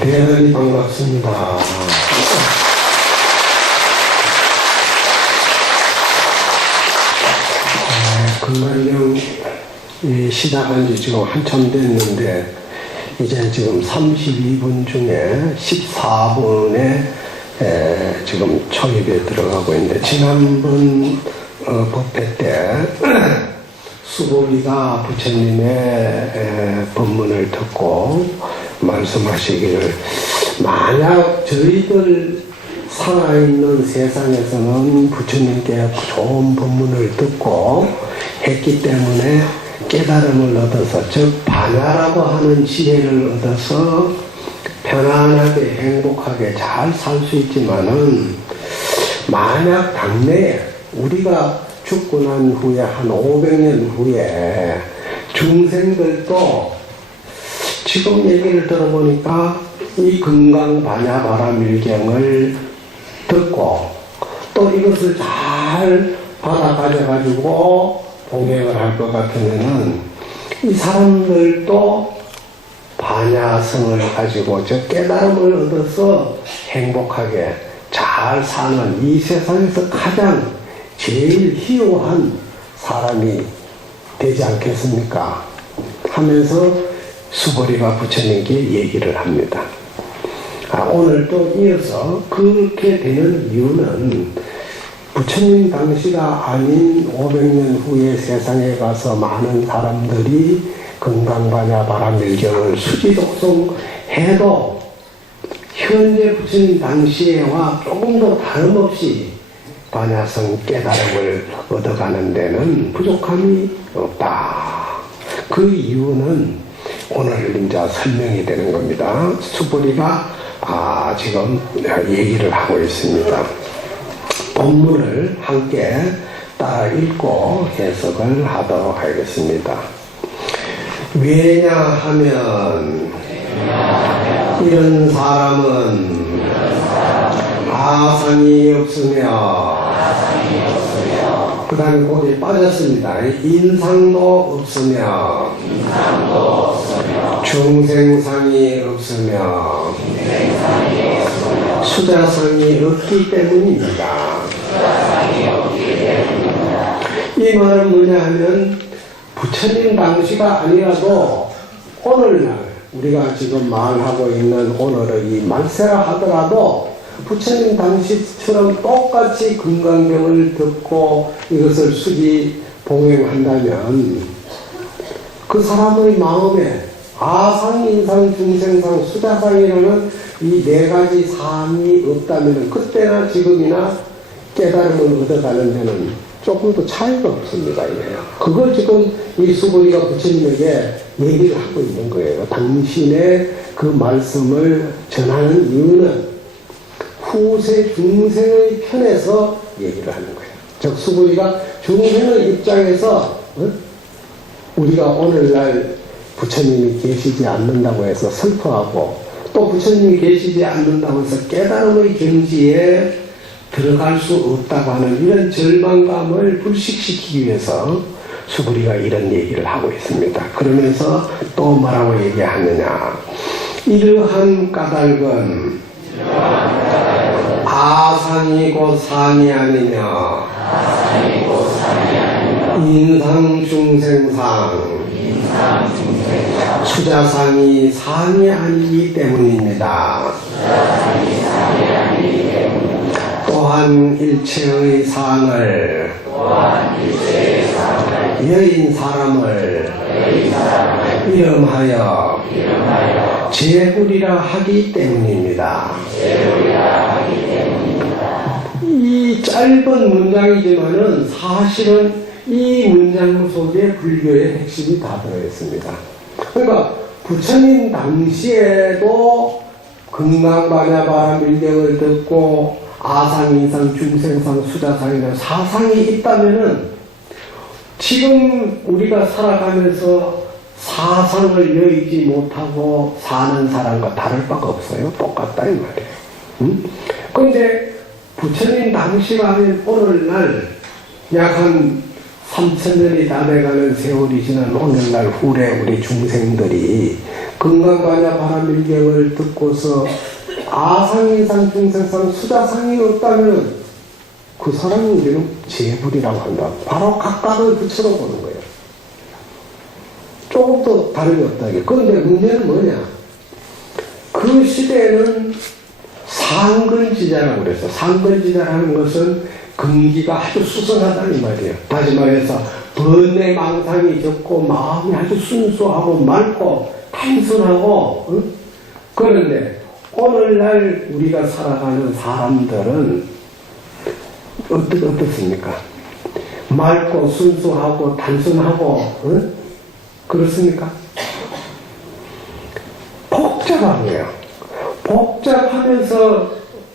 대단히 반갑습니다. 금강경 시작한 지 지금 한참 됐는데 이제 지금 32분 중에 14분에 지금 초입에 들어가고 있는데, 지난번 법회 때 수보리가 부처님의 법문을 듣고 말씀하시기를, 만약 저희들 살아있는 세상에서는 부처님께 좋은 법문을 듣고 했기 때문에 깨달음을 얻어서, 즉 반야라고 하는 지혜를 얻어서 편안하게 행복하게 잘 살 수 있지만은, 만약 당내에 우리가 죽고 난 후에 한 500년 후에 중생들도 지금 얘기를 들어보니까 이 금강반야바라밀경을 듣고 또 이것을 잘 받아가져가지고 봉행을 할 것 같으면은, 이 사람들도 반야성을 가지고 저 깨달음을 얻어서 행복하게 잘 사는 이 세상에서 가장 제일 희요한 사람이 되지 않겠습니까? 하면서 수보리가 부처님께 얘기를 합니다. 오늘 또 이어서 그렇게 되는 이유는, 부처님 당시가 아닌 500년 후에 세상에 가서 많은 사람들이 금강반야바라밀경을 수지독송해도 현재 부처님 당시에와 조금 더 다름없이 반야성 깨달음을 얻어가는 데는 부족함이 없다. 그 이유는 오늘 이제 설명이 되는 겁니다. 수보리가 지금 얘기를 하고 있습니다. 본문을 함께 따라 읽고 해석을 하도록 하겠습니다. 왜냐하면 이런 사람은 아상이 없으며, 그 다음에 거기에 빠졌습니다. 인상도 없으며 중생상이 없으며 수자상이 없기 때문입니다. 이 말은 뭐냐 하면, 부처님 당시가 아니라도 오늘날 우리가 지금 말하고 있는 오늘의 이 말세라 하더라도 부처님 당시처럼 똑같이 금강경을 듣고 이것을 수지 봉행한다면, 그 사람의 마음에 아상, 인상, 중생상, 수자상이라는 이 네 가지 상이 없다면 그때나 지금이나 깨달음을 얻어가는 데는 조금 더 차이가 없습니다. 이래요. 그걸 지금 이 수보리가 부처님에게 얘기를 하고 있는 거예요. 당신의 그 말씀을 전하는 이유는 후세 중생의 편에서 얘기를 하는 거예요. 즉 수보리가 중생의 입장에서 우리가 오늘날 부처님이 계시지 않는다고 해서 슬퍼하고, 또 부처님이 계시지 않는다고 해서 깨달음의 경지에 들어갈 수 없다고 하는 이런 절망감을 불식시키기 위해서 수보리가 이런 얘기를 하고 있습니다. 그러면서 또 뭐라고 얘기하느냐, 이러한 까닭은 아상이 곧 상이 아니며 인상 중생상 수자상이 상이 아니기 때문입니다. 또한 일체의 상을 여인 사람을 이름하여 재불이라 하기 때문입니다. 이 짧은 문장이지만은 사실은 이 문장 속에 불교의 핵심이 다 들어있습니다. 그러니까 부처님 당시에도 금강반야바라밀경을 듣고 아상, 인상, 중생상, 수자상이나 사상이 있다면은, 지금 우리가 살아가면서 사상을 여의지 못하고 사는 사람과 다를 바가 없어요. 똑같다 이 말이에요. 그런데 부처님 당시가 아닌 오늘날 약 한 3000년이 다 돼가는 세월이 지난 오늘날 후래 우리 중생들이 건강관야 바라밀경을 듣고서 아상인상 중생상 수자상이 없다면 그 사람은 우리는 재불이라고 한다. 바로 각각을 붙여서 보는 거예요. 조금 더 다름이 없다. 그런데 문제는 뭐냐? 그 시대에는 상근지자라고 그랬어. 상근지자라는 것은 근기가 아주 수선하다는 말이에요. 다시 말해서 번뇌망상이 적고 마음이 아주 순수하고 맑고 단순하고 응? 그런데 오늘날 우리가 살아가는 사람들은 어떻습니까? 맑고 순수하고 단순하고 응? 그렇습니까? 복잡한 거예요. 복잡하면서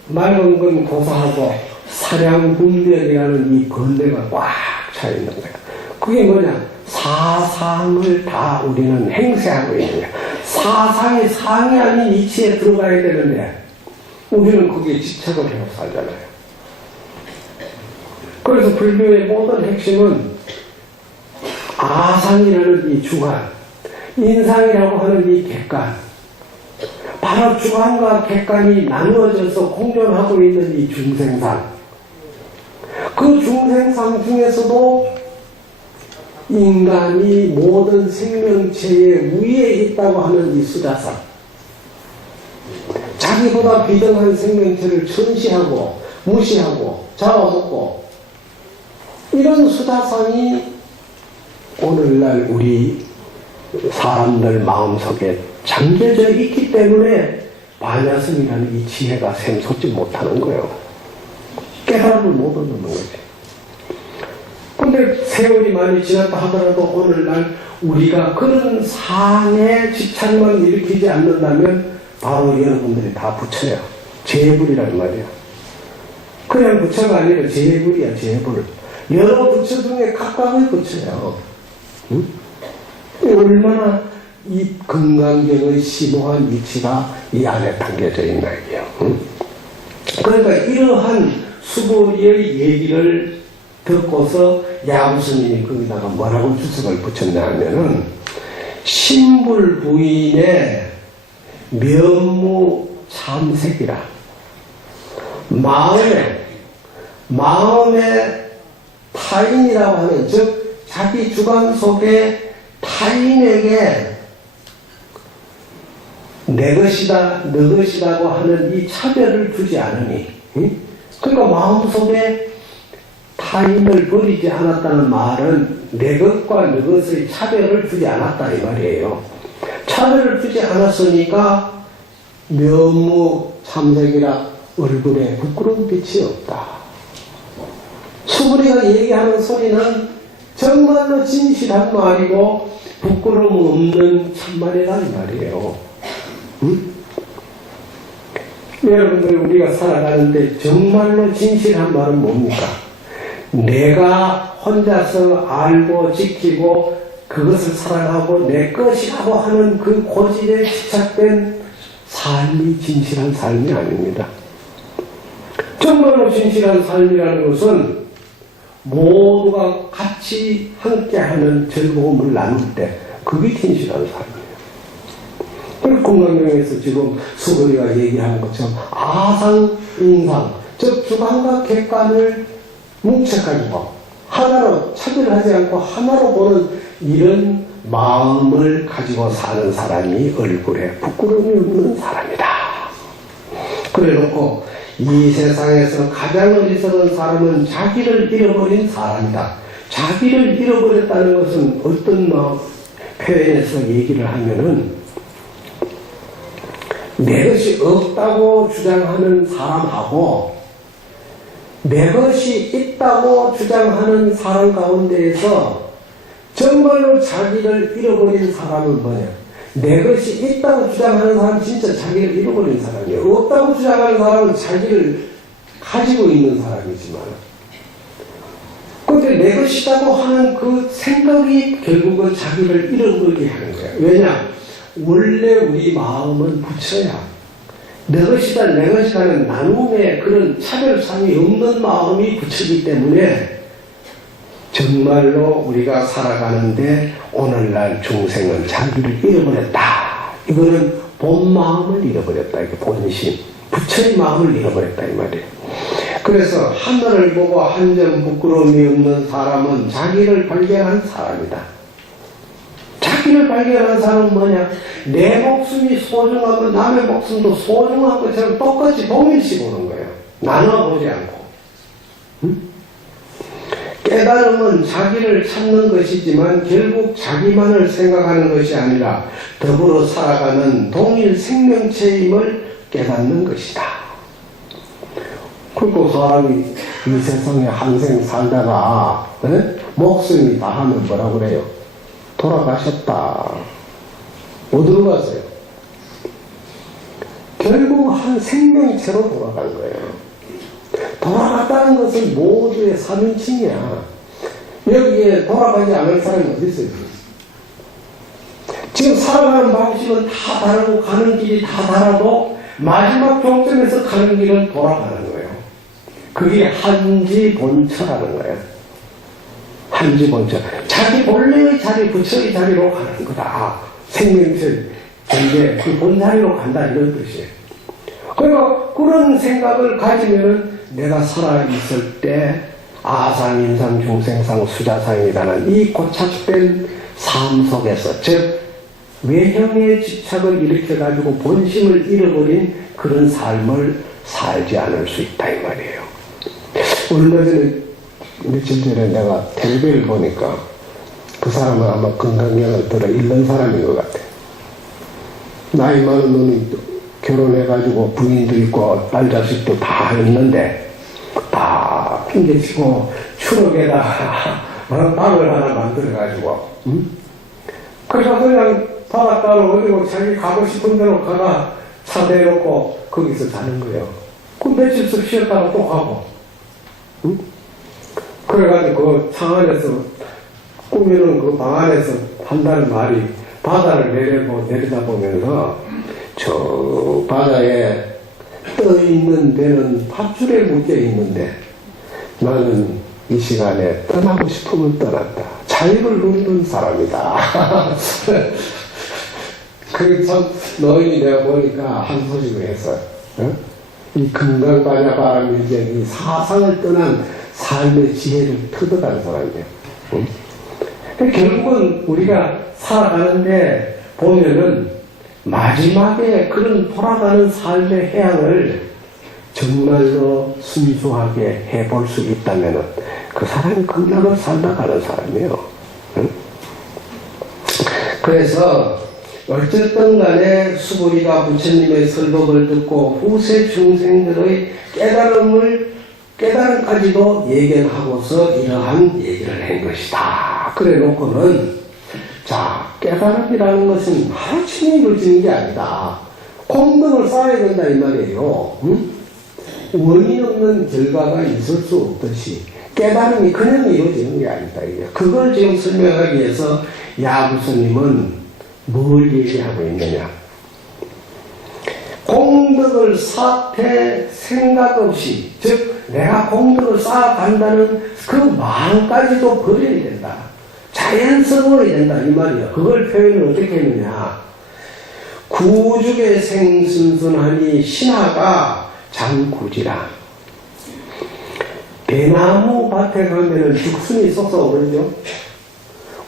맑은 건 고사하고 사량분별이라는 이 건대가 꽉 차 있는 거예요. 그게 뭐냐? 사상을 다 우리는 행세하고 있는 거예요. 사상이 상이 아닌 이치에 들어가야 되는데 우리는 거기에 집착을 해서 살잖아요. 그래서 불교의 모든 핵심은 아상이라는 이 주관, 인상이라고 하는 이 객관, 바로 주관과 객관이 나누어져서 공존하고 있는 이 중생상, 그 중생상 중에서도 인간이 모든 생명체의 위에 있다고 하는 이 수자상, 자기보다 비등한 생명체를 천시하고 무시하고 잡아먹고 이런 수자상이 오늘날 우리 사람들 마음속에 잠겨져 있기 때문에 반야성이라는 이 지혜가 샘솟지 못하는 거예요. 깨달음을 못 얻는 거지. 근데 세월이 많이 지났다 하더라도 오늘날 우리가 그런 상의 집착만 일으키지 않는다면 바로 여러분들이 다 부처예요. 재불이란 말이야. 그냥 부처가 아니라 재불이야, 재불. 여러 부처 중에 각각의 부처예요. 응? 얼마나 이 건강경의 심오한 이치가 이 안에 담겨져 있나 이게요. 응? 그러니까 이러한 수보리의 얘기를 듣고서 야구스님이 거기다가 뭐라고 주석을 붙였냐 하면은 신불부인의 면무 참색이라, 마음의 타인이라고 하는, 즉 자기 주관 속에 타인에게 내 것이다, 너 것이라고 하는 이 차별을 두지 않으니, 그러니까 마음속에 타인을 버리지 않았다는 말은 내 것과 너 것의 차별을 두지 않았다 이 말이에요. 차별을 두지 않았으니까 면무 참색이라 얼굴에 부끄러운 빛이 없다. 수부리가 얘기하는 소리는 정말로 진실한 말이고 부끄러움 없는 참말이라는 말이에요. 응? 여러분들 우리가 살아가는데 정말로 진실한 말은 뭡니까? 내가 혼자서 알고 지키고 그것을 사랑하고 내 것이라고 하는 그 고집에 집착된 삶이 진실한 삶이 아닙니다. 정말로 진실한 삶이라는 것은 모두가 같이 함께하는 즐거움을 나눌 때 그게 진실한 삶이에요. 그래서 건강경에서 지금 수고리가 얘기하는 것처럼 아상, 인상, 즉 주관과 객관을 뭉쳐가지고 하나로 차별하지 않고 하나로 보는 이런 마음을 가지고 사는 사람이 얼굴에 부끄러움이 없는 사람이다. 그래놓고 이 세상에서 가장 어리석은 사람은 자기를 잃어버린 사람이다. 자기를 잃어버렸다는 것은 어떤 표현에서 얘기를 하면은 내 것이 없다고 주장하는 사람하고 내 것이 있다고 주장하는 사람 가운데에서 정말로 자기를 잃어버린 사람은 뭐냐? 내 것이 있다고 주장하는 사람은 진짜 자기를 잃어버린 사람이에요. 없다고 주장하는 사람은 자기를 가지고 있는 사람이지만, 근데 내 것이라고 하는 그 생각이 결국은 자기를 잃어버리게 하는 거예요. 왜냐? 원래 우리 마음은 부처야. 내 것이다, 내 것이다는 나눔의 그런 차별상이 없는 마음이 부처이기 때문에 정말로 우리가 살아가는데 오늘날 중생은 자기를 잃어버렸다. 이거는 본 마음을 잃어버렸다. 이게 본심. 부처의 마음을 잃어버렸다. 이 말이에요. 그래서 하늘을 보고 한 점 부끄러움이 없는 사람은 자기를 발견한 사람이다. 자기를 발견한 사람은 뭐냐? 내 목숨이 소중하고 남의 목숨도 소중한 것처럼 똑같이 동일시 보는 거예요. 나눠보지 않고. 응? 깨달음은 자기를 찾는 것이지만 결국 자기만을 생각하는 것이 아니라 더불어 살아가는 동일 생명체임을 깨닫는 것이다. 그리고 사람이 이 세상에 한생 살다가 목숨이 다하면 뭐라 그래요? 돌아가셨다. 어디로 가세요? 결국 한 생명체로 돌아간 거예요. 돌아갔다는 것은 모두의 3인칭이야. 여기에 돌아가지 않을 사람이 어디 있어요? 지금 살아가는 방식은 다 다르고 가는 길이 다 달라도 마지막 종점에서 가는 길은 돌아가는 거예요. 그게 한지본처라는 거예요. 한지본처. 자기 본래의 자리, 부처의 자리로 가는 거다. 생명체, 존재, 그 본자리로 간다 이런 뜻이에요. 그러니까 그런 생각을 가지면은 내가 살아있을 때 아상, 인상, 중생상, 수자상이라는 이 고착된 삶 속에서 즉 외형의 집착을 일으켜가지고 본심을 잃어버린 그런 삶을 살지 않을 수 있다 이 말이에요. 얼마 전에 며칠 전에 내가 텔레비를 보니까 그 사람은 아마 건강경을 들어 잃는 사람인 것 같아. 나이 많은 놈이 결혼해가지고 부인도 있고 딸 자식도 다 있는데 다 핑계치고 추억에다가 방을 하나 만들어가지고 그래서 그냥 바닷가로 어디고 자기 가고 싶은 데로 가가 차 대놓고 거기서 자는 거예요. 그 며칠씩 쉬었다가 또 가고 그래가지고 그 차 안에서 꾸미는 그 방 안에서 한다는 말이 바다를 내려다보면서 저 바다에 떠있는 데는 밧줄에 묶여 있는데 나는 이 시간에 떠나고 싶으면 떠난다. 자유를 누리는 사람이다. 그게 참 너희이 내가 보니까 한 소식을 했어요. 이 금강바냐바람일경 이 사상을 떠난 삶의 지혜를 터득한 사람이에요. 결국은 우리가 살아가는데 보면은 마지막에 그런 돌아가는 삶의 해양을 정말로 순수하게 해볼 수 있다면 그 사람이 극락을 살다 가는 사람이에요. 그래서 어쨌든 간에 수고리가 부처님의 설법을 듣고 후세 중생들의 깨달음까지도 예견하고서 이러한 얘기를 한 것이다. 그래 놓고는 자, 깨달음이라는 것은 하루치에 이루어지는 게 아니다. 공덕을 쌓아야 된다 이 말이에요. 원인 없는 결과가 있을 수 없듯이 깨달음이 그냥 이루어지는 게 아니다. 그걸 지금 설명하기 위해서 야구스님은 뭘 얘기하고 있느냐. 공덕을 쌓되 생각 없이 즉 내가 공덕을 쌓아간다는 그 마음까지도 버려야 된다. 자연스러워야 된다 이 말이야. 그걸 표현을 어떻게 했느냐. 구죽의 생순순하니 신하가 장구지라. 대나무 밭에 가면은 죽순이 솟아오르죠.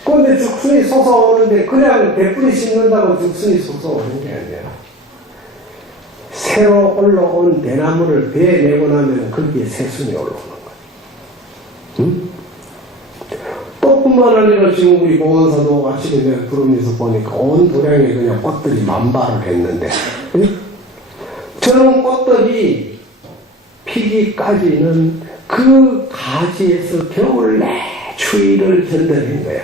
그런데 죽순이 솟아오르는데 그냥 대뿌리 씹는다고 죽순이 솟아오르는 게 아니라 새로 올라온 대나무를 배에 내고 나면 거기에 새순이 올라오는 거예요. 또 뿐만 아니라 지금 우리 공원사도 아침에 내가 부르면서 보니까 온 도량에 그냥 꽃들이 만발을 했는데 저런 꽃들이 피기까지는 그 가지에서 겨울 내 추위를 견뎌낸 거야.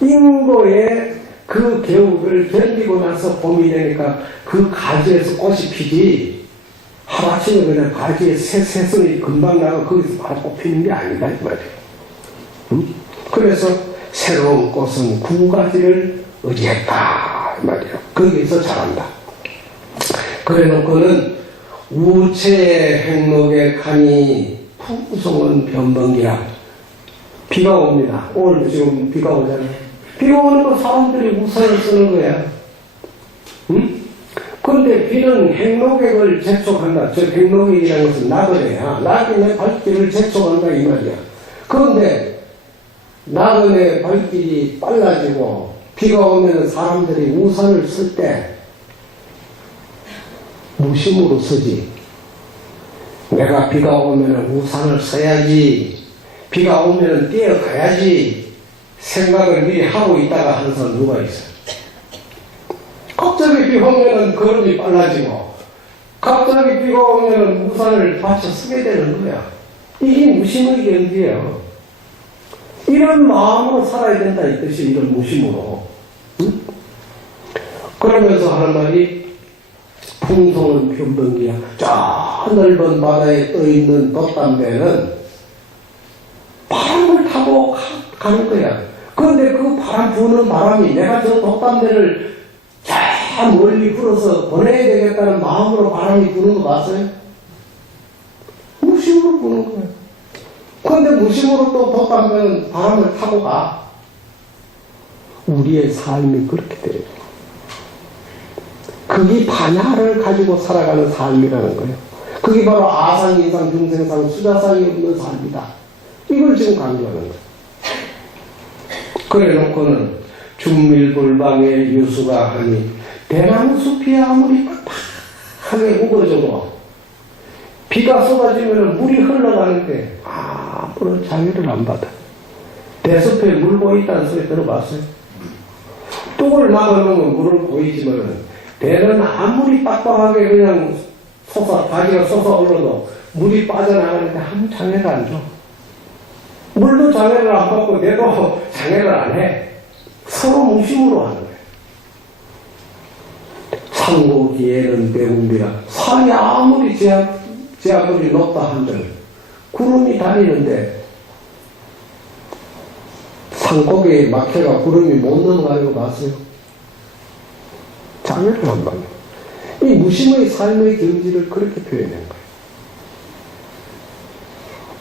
인도에 그 겨울을 견디고 나서 봄이 되니까 그 가지에서 꽃이 피지 하루아침에 그냥 가지에 새순이 금방 나가 거기서 바로 꽃피는 게 아니다 이 말이에요. 그래서 새로운 꽃은 구가지를 의지했다 이 말이에요. 거기서 자란다. 그래 놓고는 우체의 행록에 가니 풍성은 변방기라. 비가 옵니다. 오늘도 지금 비가 오잖아요. 비가 오는 거 사람들이 우산을 쓰는 거야. 그런데 비는 행로객을 재촉한다. 저 행로객이라는 것은 나그네야. 나그네 발길을 재촉한다 이 말이야. 그런데 나그네 발길이 빨라지고 비가 오면 사람들이 우산을 쓸 때 무심으로 쓰지. 내가 비가 오면 우산을 써야지. 비가 오면 뛰어가야지. 생각을 미리 하고 있다가 하는 사람 누가 있어요? 갑자기 비가 오면 걸음이 빨라지고 갑자기 비가 오면 우산을 받쳐 쓰게 되는 거야. 이게 무심의 경지예요. 이런 마음으로 살아야 된다 이 뜻이 이런 무심으로. 응? 그러면서 하는 말이 풍성은 변변기야. 저 넓은 바다에 떠있는 돛담배는 바람을 타고 가는 거야. 그런데 그 바람 부는 바람이 내가 저 돛담배를 저 멀리 불어서 보내야 되겠다는 마음으로 바람이 부는 거 봤어요? 무심으로 부는 거예요. 그런데 무심으로 또 돛담배는 바람을 타고 가. 우리의 삶이 그렇게 돼요. 그게 반야를 가지고 살아가는 삶이라는 거예요. 그게 바로 아상, 인상, 중생상, 수자상이 없는 삶이다. 이걸 지금 강조하는 거예요. 그래 놓고는 중밀불방의 유수가 하니 대나무 숲이 아무리 빡빡하게 우거져도 비가 쏟아지면 물이 흘러가는데 아무런 장애를 안 받아. 대숲에 물 보인다는 소리 들어봤어요? 뚝을 막아놓으면 물을 보이지만 배는 아무리 빡빡하게 그냥 가지가 솟아올라도 물이 빠져나가는데 아무 장애를 안 줘. 물도 장애를 안 받고 내도 장애를 안 해. 서로 무심으로 하는 거예요. 상고기에는 배움비라. 산이 아무리 제압물이 높다 한들 구름이 다니는데 산고기에 막혀가 구름이 못 넘어가는 거 봤어요? 장애를 안 받는. 이 무심의 삶의 경지를 그렇게 표현한 거예요.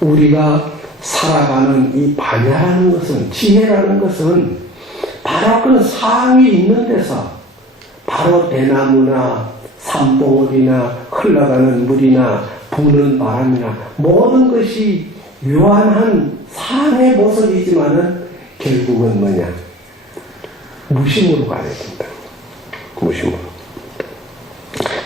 우리가 살아가는 이 반야라는 것은, 지혜라는 것은 바로 그 상이 있는 데서 바로 대나무나 산봉우리나 흘러가는 물이나 부는 바람이나 모든 것이 유한한 상의 모습이지만은 결국은 뭐냐? 무심으로 가야 된다. 무심으로.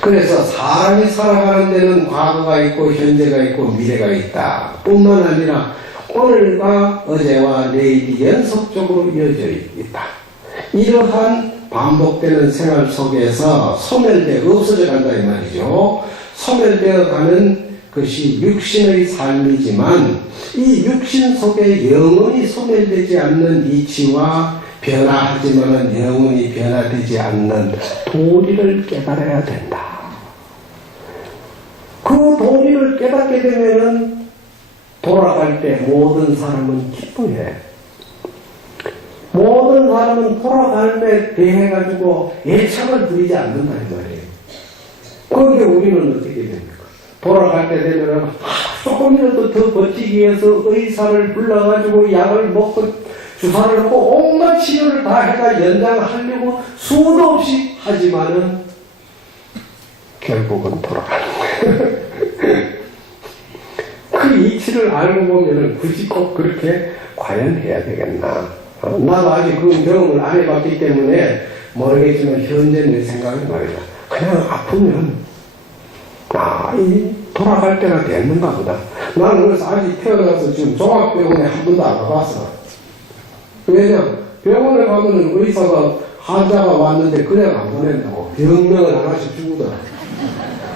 그래서 사람이 살아가는 데는 과거가 있고 현재가 있고 미래가 있다. 뿐만 아니라 오늘과 어제와 내일이 연속적으로 이어져 있다. 이러한 반복되는 생활 속에서 소멸되어 없어져 간다 이 말이죠. 소멸되어 가는 것이 육신의 삶이지만 이 육신 속에 영원히 소멸되지 않는 이치와 변화하지만 영원히 변화되지 않는 도리를 깨달아야 된다. 그 도리를 깨닫게 되면은 돌아갈 때 모든 사람은 기뻐해. 모든 사람은 돌아갈 때 대해가지고 애착을 부리지 않는다 이 말이에요. 그런데 우리는 어떻게 됩니까? 돌아갈 때 되면 조금이라도 더 버티기 위해서 의사를 불러가지고 약을 먹고 주사를 놓고 온갖 치료를 다 해가 연장하려고 수도 없이 하지만은 결국은 돌아가는 거예요. 그 이치를 알고 보면은 굳이 꼭 그렇게 과연 해야 되겠나. 나도 아직 그런 경험을 안 해봤기 때문에 모르겠지만 현재 내 생각은 말이야. 그냥 아프면 이 돌아갈 때가 됐는가 보다. 나는 그래서 아직 태어나서 지금 종합병원에 한 번도 안 가봤어. 왜냐? 병원에 가면은 의사가 환자가 왔는데 그냥 안 보낸다고. 병명을 하나씩 주거든.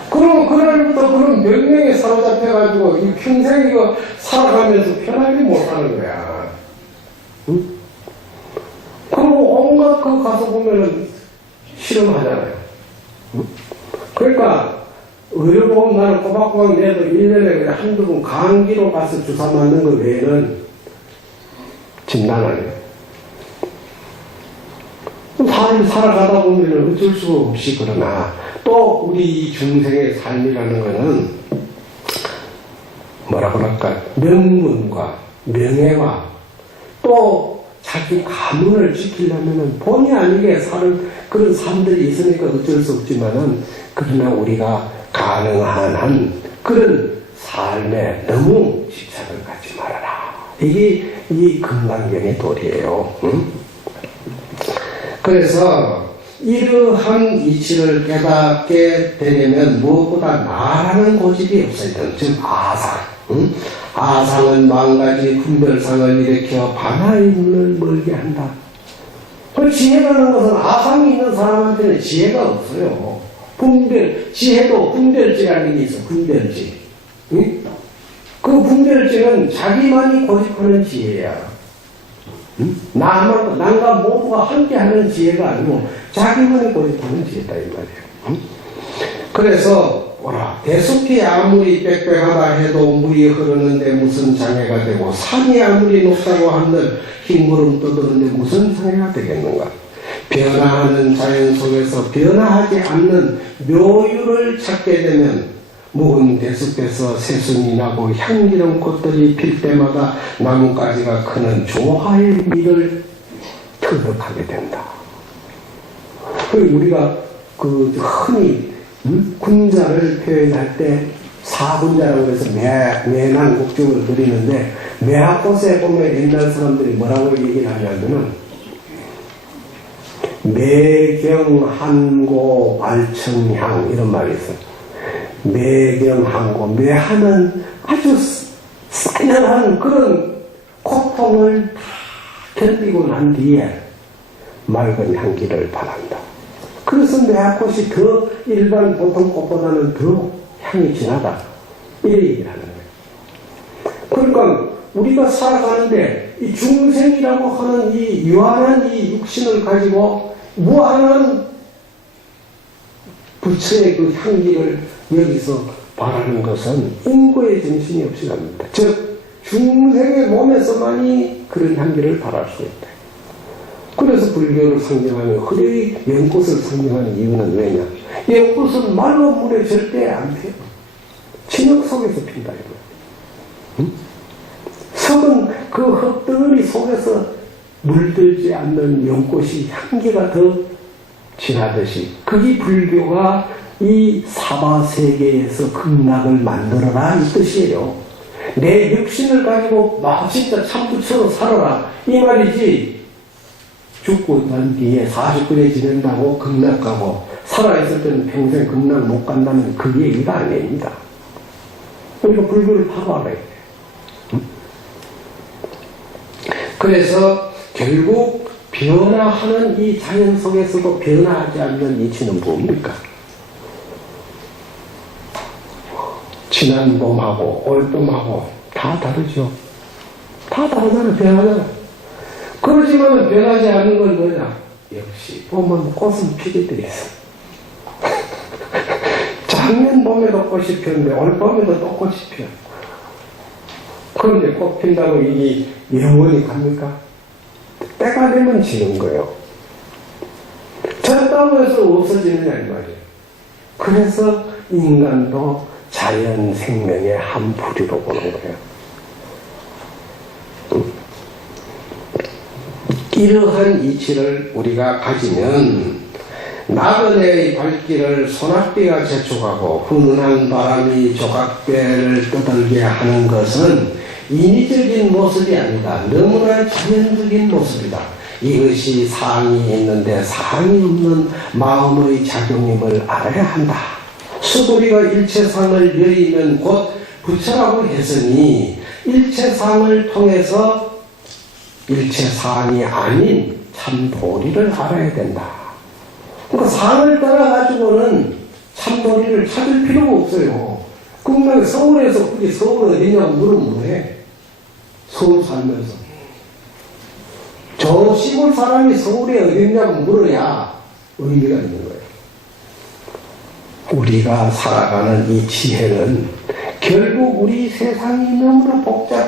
그럼 그날부터 그런 병명에 사로잡혀가지고 이 평생 이거 살아가면서 편하게 못 사는 거야. 응? 그리고 온갖 거 가서 보면은 실험하잖아요. 응? 그러니까 의료보험 나는 꼬박꼬박 내도 1년에 한두 번 감기로 가서 주사 맞는 거 외에는 진단 안 해요. 사람이 살아가다 보면 어쩔 수 없이 그러나 또 우리 중생의 삶이라는 것은 뭐라 그럴까? 명분과 명예와 또 자기 가문을 지키려면은 본의 아니게 사는 그런 삶들이 있으니까 어쩔 수 없지만은, 그러나 우리가 가능한 한 그런 삶에 너무 집착을 갖지 말아라. 이게 이 금강경의 도리예요. 응? 그래서 이러한 이치를 깨닫게 되려면 무엇보다 나라는 고집이 없어야 된다. 즉 아상. 응? 아상은 만가지 분별상을 일으켜 반하의 눈을 멀게 한다. 그 지혜라는 것은 아상이 있는 사람한테는 지혜가 없어요. 지혜도 분별지라는 게 있어. 분별지. 응? 그 분별지는 자기만이 고집하는 지혜야. 응? 남과 모두가 함께하는 지혜가 아니고 자기만이 고집하는 지혜다 이 말이에요. 응? 그래서 대숲이 아무리 빽빽하다 해도 물이 흐르는데 무슨 장애가 되고, 산이 아무리 높다고 한들 흰구름 떠도는데 무슨 장애가 되겠는가. 변화하는 자연 속에서 변화하지 않는 묘유를 찾게 되면 묵은 대숲에서 새순이 나고 향기로운 꽃들이 필 때마다 나뭇가지가 크는 조화의 미를 터득하게 된다. 우리가 흔히 군자를 표현할 때 사군자라고 해서 매난국중을 그리는데, 매화꽃에 보면 옛날 사람들이 뭐라고 얘기를 하냐면은 매경한고 발청향 이런 말이 있어요. 매경한고, 매화는 아주 싸늘한 그런 고통을 다 견디고 난 뒤에 맑은 향기를 바란다. 그래서 매화꽃이 더 일반 보통 꽃보다는 더 향이 진하다. 이렇게 얘기를 하는 거예요. 그러니까 우리가 살아가는데 이 중생이라고 하는 이 유한한 이 육신을 가지고 무한한 부처의 그 향기를 여기서 바라는 것은 인고의 정신이 없이 갑니다. 즉 중생의 몸에서만이 그런 향기를 바랄 수 있다. 그래서 불교를 상징하는 흐리 연꽃을 상징하는 이유는 왜냐? 연꽃은 말로 물에 절대 안 피어요. 진흙 속에서 핀다 이거예요. 응? 석은 그 흙덩어리 속에서 물들지 않는 연꽃이 향기가 더 진하듯이, 그게 불교가 이 사바세계에서 극락을 만들어라 이 뜻이에요. 내 육신을 가지고 막 진짜 참부처로 살아라 이 말이지, 죽고 난 뒤에 49년 지낸다고 극락 가고 살아있을 때는 평생 극락 못 간다는 그 얘기가 아닙니다. 그러니까 불교를 바로 알아야 돼요. 그래서 결국 변화하는 이 자연 속에서도 변화하지 않는 이치는 뭡니까? 지난 봄하고 올 봄하고 다 다르죠. 다 다르잖아. 변하잖아. 그러지만 변하지 않는 건 뭐냐? 역시 봄은 꽃은 피게 있어. 작년 봄에도 꽃이 피었는데 올 봄에도 또 꽃이 피어. 그런데 꽃 핀다고 이게 영원히 갑니까? 때가 되면 지는 거예요. 졌다고 해서 없어지느냐 이 말이에요. 그래서 인간도 자연 생명의 한 부류로 보는 거예요. 이러한 이치를 우리가 가지면 나그네의 발길을 소낙비가 재촉하고 훈훈한 바람이 조각배를 떠들게 하는 것은 인위적인 모습이 아니다. 너무나 자연적인 모습이다. 이것이 사항이 있는데 사항이 없는 마음의 작용임을 알아야 한다. 수도리가 일체상을 여의면 곧 부처라고 했으니 일체상을 통해서 일체사항이 아닌 참 도리를 알아야 된다. 그러니까 상을 따라가지고는 참 도리를 찾을 필요가 없어요. 그러면 서울에서 굳이 서울은 어디냐고 물으면 뭐해? 서울 살면서. 저 시골 사람이 서울에 어디냐고 물어야 의미가 있는 거예요. 우리가 살아가는 이 지혜는 결국 우리 세상이 너무나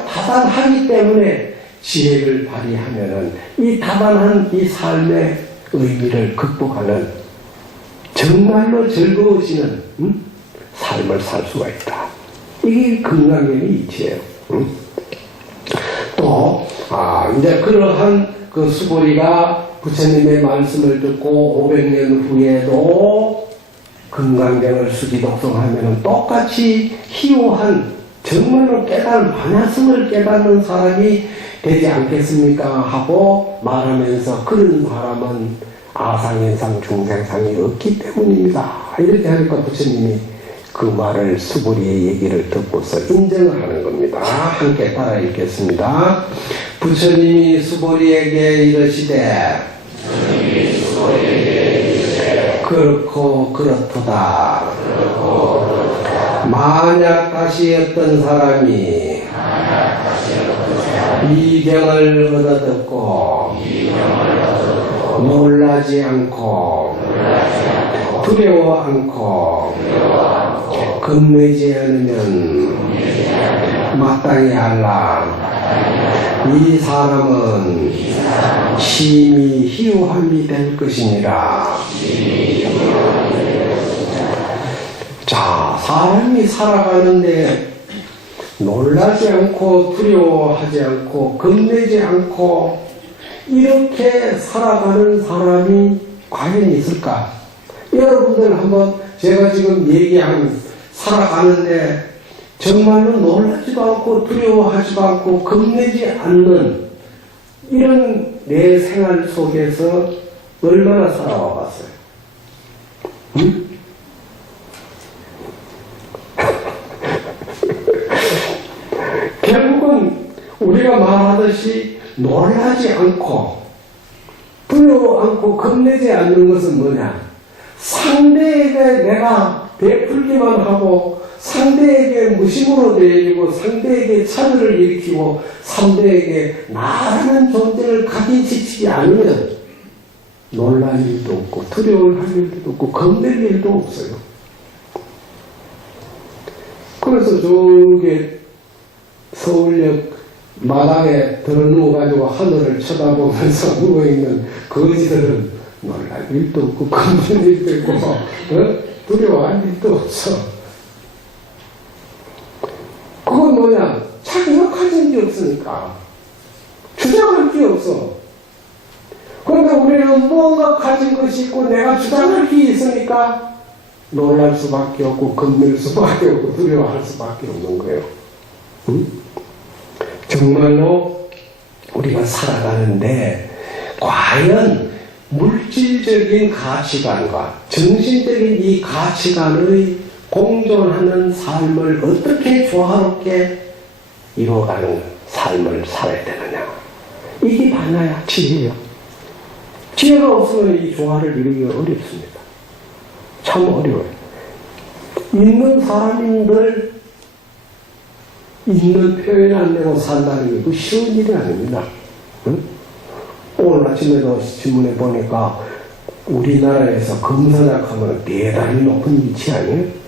다단하기 때문에 지혜를 발휘하면은 이 다단한 이 삶의 의미를 극복하는 정말로 즐거워지는 삶을 살 수가 있다. 이게 금강경의 이치예요. 또 이제 그러한 그 수보리가 부처님의 말씀을 듣고 500년 후에도 금강경을 수지독성하면 똑같이 희호한 정말로 반야성을 깨닫는 사람이 되지 않겠습니까? 하고 말하면서 그런 사람은 아상인상 중생상이 없기 때문입니다. 이렇게 하니까 부처님이 그 말을 수보리의 얘기를 듣고서 인정을 하는 겁니다. 함께 따라 읽겠습니다. 부처님이 수보리에게 이르시되 그렇고 그렇도다. 만약 다시 어떤 사람이 이 경을 얻어듣고 놀라지 않고 두려워 않고 겁내지 않으면 마땅히 알라. 이 사람은 심히 희유함이 될 것이니라. 자, 사람이 살아가는데 놀라지 않고 두려워하지 않고 겁내지 않고 이렇게 살아가는 사람이 과연 있을까? 여러분들 한번 제가 지금 얘기한 살아가는데 정말로 놀라지도 않고 두려워하지도 않고 겁내지 않는 이런 내 생활 속에서 얼마나 살아와 봤어요? 응? 결국은 우리가 말하듯이 놀라지 않고 두려워 않고 겁내지 않는 것은 뭐냐? 상대에게 내가 베풀기만 하고 상대에게 무심으로 대해주고 상대에게 차별을 일으키고 상대에게 나라는 존재를 각인시키지 않으면 놀랄 일도 없고 두려워할 일도 없고 겁낼 일도 없어요. 그래서 저기 서울역 마당에 들어누워가지고 하늘을 쳐다보면서 누워있는 거지들은 놀랄 일도 없고 겁낼 일도 없고 두려워할 일도 없어. 그건 뭐냐? 자기가 가진 게 없으니까 주장할 게 없어. 그러니까 우리는 무언가 가진 것이 있고 내가 주장할 게 있으니까 놀랄 수밖에 없고 겁낼 수밖에 없고 두려워할 수밖에 없는 거예요. 응? 정말로 우리가 살아가는데 과연 물질적인 가치관과 정신적인 이 가치관의 공존하는 삶을 어떻게 조화롭게 이루어가는 삶을 살아야 되느냐. 이게 반야야 지혜예요. 지혜가 없으면 이 조화를 이루기가 어렵습니다. 참 어려워요. 있는 사람인들 있는 표현 안 내고 산다는 게 쉬운 일이 아닙니다. 응? 오늘 아침에도 신문에 보니까 우리나라에서 검사장 하면 대단히 높은 위치 아니에요?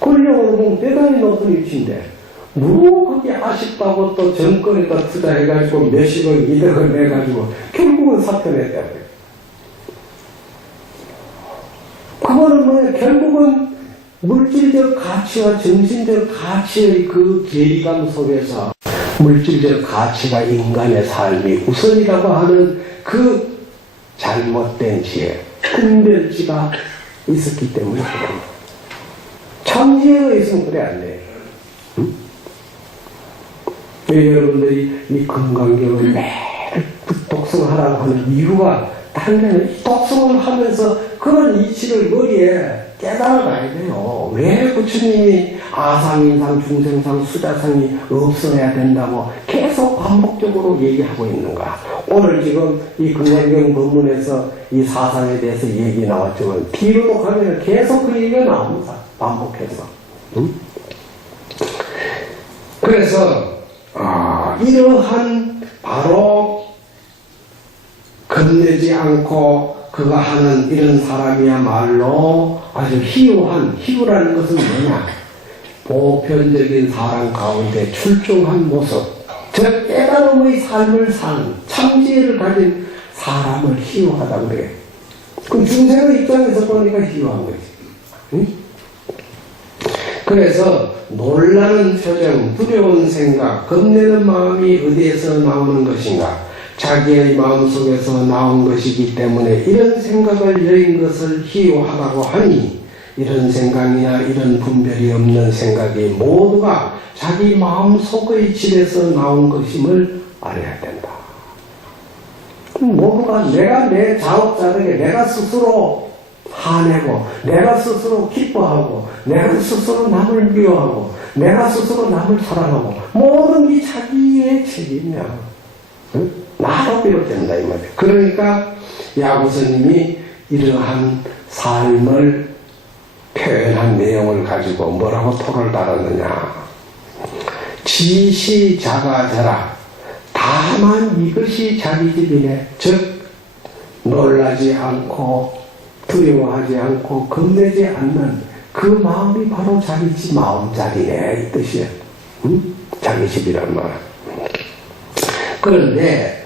권력으로 보면 대단히 높은 위치인데 뭐 그게 아쉽다고 또 정권에다 투자해가지고 몇십억 이득을 내가지고 결국은 사표냈다고요. 그거는 뭐냐? 결국은 물질적 가치와 정신적 가치의 그 괴리감 속에서 물질적 가치가 인간의 삶이 우선이라고 하는 그 잘못된 지혜, 분별지가 있었기 때문에 그래요. 참지혜가 있으면 그래 안 돼요. 응? 여러분들이 이 금강경을 매일 독성하라고 하는 이유가 다른 게 아니라 독성을 하면서 그런 이치를 머리에 깨달아가야 돼요. 왜 부처님이 아상인상, 중생상, 수자상이 없어야 된다고 계속 반복적으로 얘기하고 있는가? 오늘 지금 이 금강경 법문에서 이 사상에 대해서 얘기 나왔지만 뒤로 가면 계속 그 얘기가 나옵니다. 반복해서. 응? 그래서 이러한 바로 겁내지 않고 그가 하는 이런 사람이야말로 아주 희유라는 것은 뭐냐? 보편적인 사람 가운데 출중한 모습, 저 깨달음의 삶을 사는 참지혜를 가진 사람을 희유하다고 그래. 그럼 중생의 입장에서 보니까 희유한 거지. 응? 그래서 놀라는 표정, 두려운 생각, 겁내는 마음이 어디에서 나오는 것인가? 자기의 마음속에서 나온 것이기 때문에 이런 생각을 여인 것을 희요하다고 하니 이런 생각이나 이런 분별이 없는 생각이 모두가 자기 마음속의 집에서 나온 것임을 알아야 된다. 모두가 내가 내 자업자득에 내가 스스로 화내고 내가 스스로 기뻐하고 내가 스스로 남을 미워하고 내가 스스로 남을 사랑하고 모든 게 자기의 책임이야. 응? 나로 비롯된다 이 말이야. 그러니까 야고보님이 이러한 삶을 표현한 내용을 가지고 뭐라고 토를 달았느냐. 지시자가자라. 다만 이것이 자기 집이네. 즉 놀라지 않고 두려워하지 않고 겁내지 않는 그 마음이 바로 자기 집 마음자리네 이 뜻이에요. 응? 자기 집이란 말. 그런데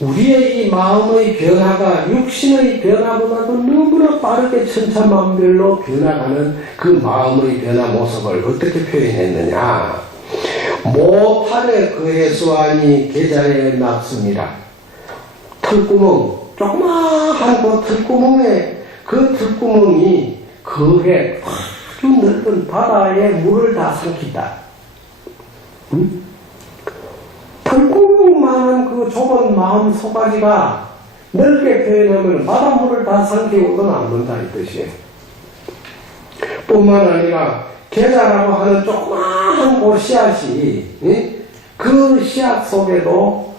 우리의 이 마음의 변화가 육신의 변화보다도 너무나 빠르게 천차만별로 변화가는 그 마음의 변화 모습을 어떻게 표현했느냐. 모탈에 그해 수하니 계자에 납습니다. 털구멍, 조그마한 그 털구멍에 그 털구멍이 그해 아주 넓은 바다에 물을 다 삼킨다. 응? 털구멍만한 그 좁은 마음 소가지가 넓게 표현하면 바닷물을 다 삼키고는 안 된다 이 뜻이에요. 뿐만 아니라 계자라고 하는 조그마한 그 씨앗이 그 씨앗 속에도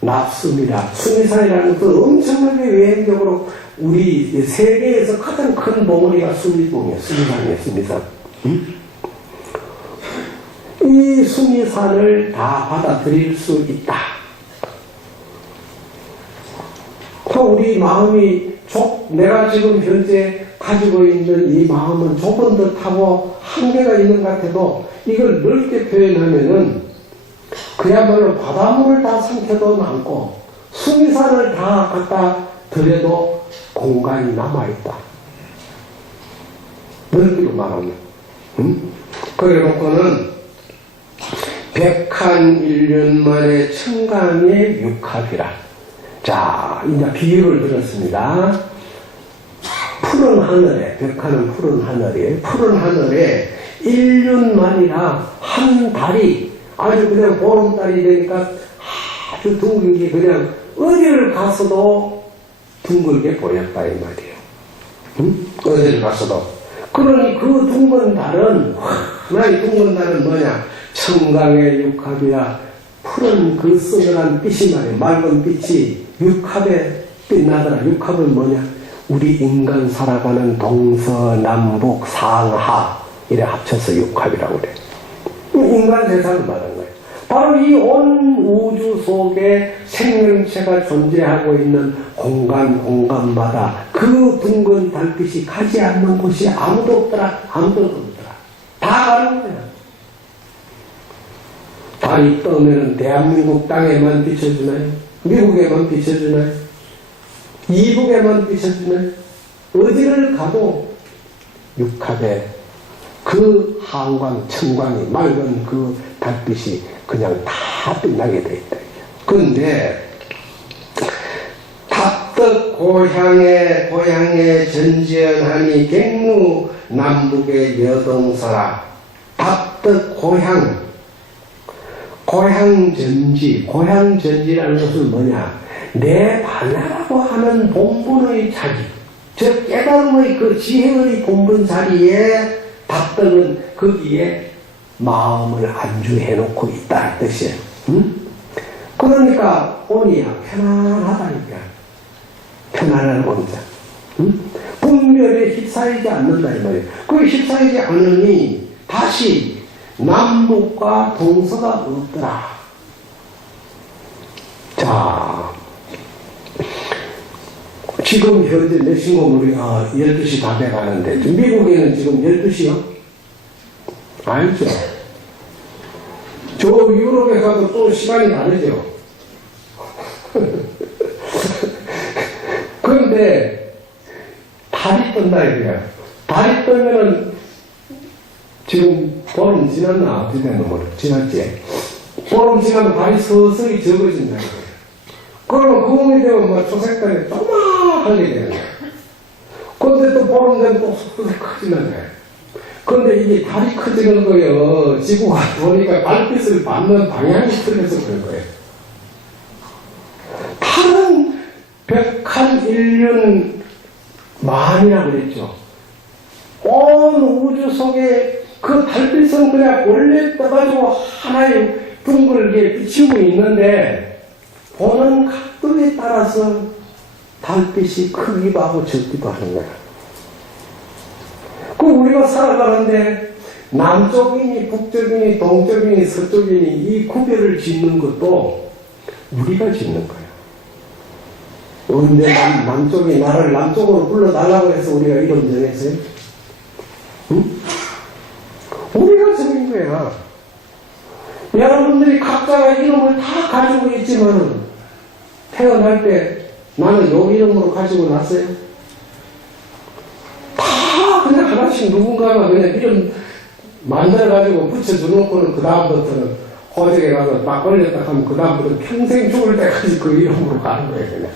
납습니다. 수미산이라는 그 엄청나게 외행적으로 우리 세계에서 가장 큰 몽우리가 수미봉이에요. 수미산이에요. 수미산. 이 수미산을 다 받아들일 수 있다. 우리 마음이 내가 지금 현재 가지고 있는 이 마음은 좁은 듯하고 한계가 있는 것 같아도 이걸 넓게 표현하면은 그야말로 바닷물을 다 삼켜도 남고 수미산을 다 갖다 들여도 공간이 남아있다. 넓기로 말하면. 그래 놓고는 백한일륜만의 청강의 육합이라. 자, 이제 비유를 들었습니다. 푸른 하늘에, 백한은 푸른 하늘이에요. 푸른 하늘에 일륜만이라 한 달이 아주 그냥 보름달이 되니까 아주 둥근 게 그냥 어디를 가서도 둥글게 보였다 이 말이에요. 응? 어디를 가서도. 그러니 그 둥근 달은 하나의 둥근 달은 뭐냐? 청강의 육합이라 푸른 그 서늘한 빛이 말이에요. 맑은 빛이 육합에 빛나더라. 육합은 뭐냐? 우리 인간 살아가는 동서남북 상하 이래 합쳐서 육합이라고 그래. 인간 세상을 말하는 거예요. 바로 이 온 우주 속에 생명체가 존재하고 있는 공간마다 그 둥근 달빛이 가지 않는 곳이 아무도 없더라. 아무도 없더라. 다 가는 거야. 달이 떠오르면 대한민국 땅에만 비춰주나요? 미국에만 비춰주나요? 이북에만 비춰주나요? 어디를 가도 육합에 그 한광, 청광이 맑은 그 달빛이 그냥 다 빛나게 돼 있다. 그런데 답덕 고향에 전지현하니 객무 남북의 여동서라. 답덕 고향전지라는 것은 뭐냐? 내 발라라고 하는 본분의 자리, 즉 깨달음의 그 지혜의 본분 자리에 답덕은 거기에 마음을 안주해놓고 있다 이 뜻이에요. 응? 그러니까 온이야 편안하다니까. 편안한 온자. 응? 분별에 휩싸이지 않는다 이 말이에요. 그 휩싸이지 않으니 다시 남북과 동서가 없더라. 자, 지금 현재 몇 시고 우리가 12시 다 돼가는데 미국에는 지금 12시요? 알죠? 저 유럽에 가도 또 시간이 다르죠? 그런데 달이 뜬다 이거야. 달이 뜨면은 지금 보름 지났나? 어떻게 됐나 모르 지났지? 보름 지나면 달이 서서히 적어진다 이거야. 그러면 구멍이 되면 뭐 초색깔이 조그맣게 되는 거야. 근데 또 보름 되면 또 속도가 커지는 거야. 근데 이게 달이 커지는 거예요. 지구가 도니까 달빛을 받는 방향이 틀려서 그런 거예요. 달은 101년 만이라고 그랬죠. 온 우주 속에 그 달빛은 그냥 원래 떠가지고 하나의 둥글게 비치고 있는데 보는 각도에 따라서 달빛이 크기도 하고 적기도 하는 거야. 그 우리가 살아가는데 남쪽이니 북쪽이니 동쪽이니 서쪽이니 이 구별을 짓는 것도 우리가 짓는 거야. 언제 남쪽이 나를 남쪽으로 불러달라고 해서 우리가 이름 정했어요? 응? 우리가 정한 거야. 여러분들이 각자가 이름을 다 가지고 있지만 태어날 때 나는 요 이름으로 가지고 났어요? 다 그냥 하나씩 누군가가 그냥 이름 만들어가지고 붙여주놓고는 그 다음부터는 호적에 가서 딱 걸렸다 하면 그 다음부터는 평생 죽을 때까지 그 이름으로 가는 거예요, 그냥.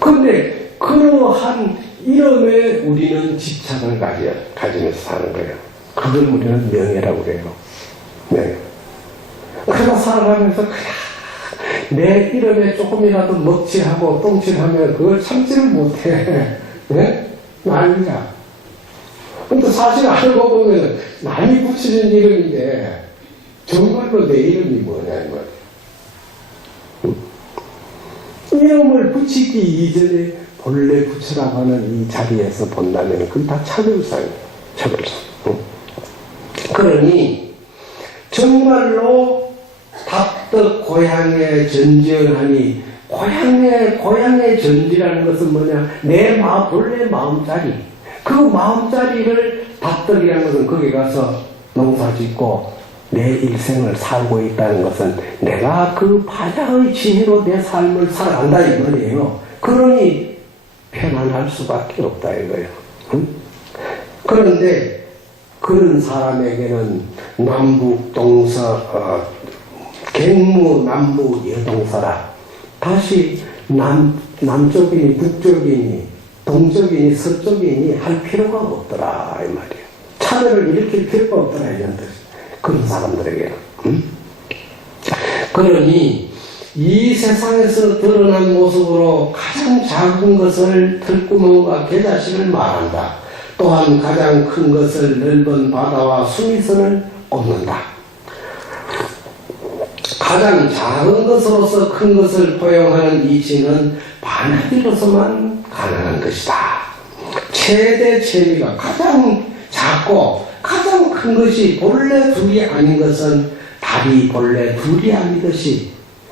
근데 그러한 이름에 우리는 집착을 가지면서 사는 거예요. 그걸 우리는 명예라고 그래요. 명예. 그러다 살아가면서 그냥 내 이름에 조금이라도 먹칠하고 똥칠하면 그걸 참지를 못해. 네? 난리야. 근데 사실 알고 보면 남이 붙이는 이름인데 정말로 내 이름이 뭐냐 이 말이야. 이름을 붙이기 이전에 본래 붙이라고 하는 이 자리에서 본다면 그건 다 차별사예요. 차별사. 그러니 정말로 답덕 고향에 전지하니 고향의 전지라는 것은 뭐냐? 내 마음, 본래 마음자리. 그 마음자리를 답덕이라는 것은 거기 가서 농사 짓고 내 일생을 살고 있다는 것은 내가 그 바다의 지혜로 내 삶을 살아간다 이 말이에요. 그러니 편안할 수밖에 없다 이거예요. 응? 그런데 그런 사람에게는 남북 동서 갱무 남부 여동서라. 다시 남쪽이니 북쪽이니 동쪽이니 서쪽이니 할 필요가 없더라 이 말이에요. 차별을 일으킬 필요가 없더라 이런 뜻. 그런 사람들에게는. 그러니 이 세상에서 드러난 모습으로 가장 작은 것을 털구멍과 겨자씨를 말한다. 또한 가장 큰 것을 넓은 바다와 수미선을 꼽는다. 가장 작은 것으로서 큰 것을 포용하는 이치는 바나기로서만 가능한 것이다. 최대 체미가 가장 작고 가장 큰 것이 본래 둘이 아닌 것은 달이 본래 둘이 아니듯이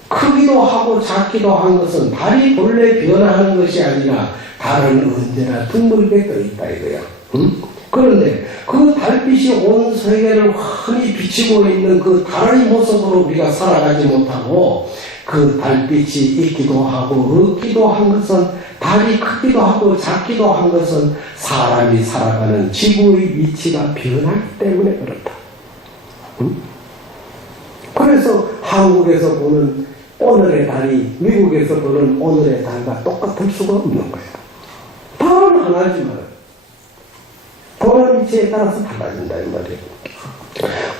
크기도 하고 작기도 한 것은 달이 본래 변화하는 것이 아니라 달은 언제나 둥글게 떠있다 이거야. 응? 그런데 그 달빛이 온 세계를 환히 비치고 있는 그 달의 모습으로 우리가 살아가지 못하고 그 달빛이 있기도 하고 없기도 한 것은 달이 크기도 하고 작기도 한 것은 사람이 살아가는 지구의 위치가 변하기 때문에 그렇다. 응? 그래서 한국에서 보는 오늘의 달이 미국에서 보는 오늘의 달과 똑같을 수가 없는 거야. 달은 하나지만 보는 위치에 따라서 달라진다 이 말이에요.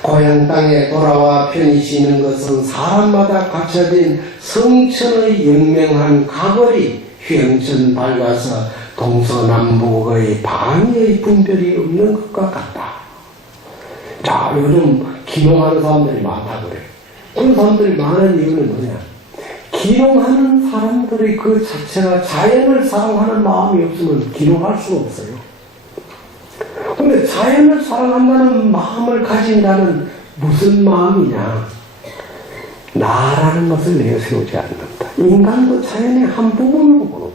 고향 땅에 돌아와 편히 쉬는 것은 사람마다 갖춰진 성천의 영명한 가거리 휘영천 밝아서 동서남북의 방위의 분별이 없는 것과 같다. 자, 요즘 기농하는 사람들이 많다 그래. 그런 사람들이 많은 이유는 뭐냐? 기농하는 사람들의 그 자체가 자연을 사랑하는 마음이 없으면 기농할 수가 없어요. 근데 자연을 사랑한다는 마음을 가진다는 무슨 마음이냐? 나라는 것을 내세우지 않는다. 인간도 자연의 한 부분으로 보는 거예요.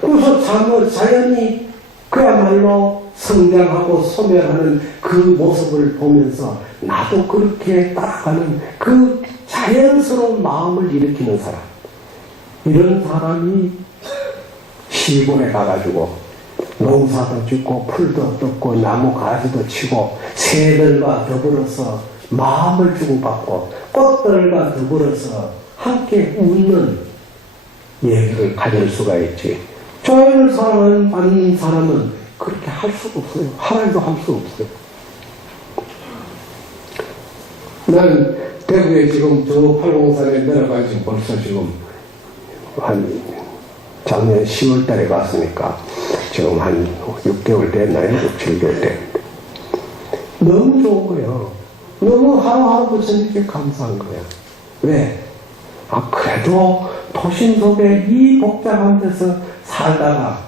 그래서 자연이 그야말로 성장하고 소멸하는 그 모습을 보면서 나도 그렇게 따라가는 그 자연스러운 마음을 일으키는 사람. 이런 사람이 시골에 가가지고 농사도 짓고 풀도 뜯고 나무 가지도 치고 새들과 더불어서 마음을 주고받고 꽃들과 더불어서 함께 웃는 얘기를 가질 수가 있지. 자연을 사랑하는 사람은 그렇게 할 수가 없어요. 하나도 할 수 없어요. 나는 대구에 지금 저 팔공산에 내려가 지금 벌써 지금 한 작년 10월 달에 갔으니까 지금 한 6개월 됐나요? 6, 7개월 됐는데 너무 좋은 거예요. 너무 하루하루 부처님께 감사한 거예요. 왜? 그래도 도심 속에 이 복잡한 데서 살다가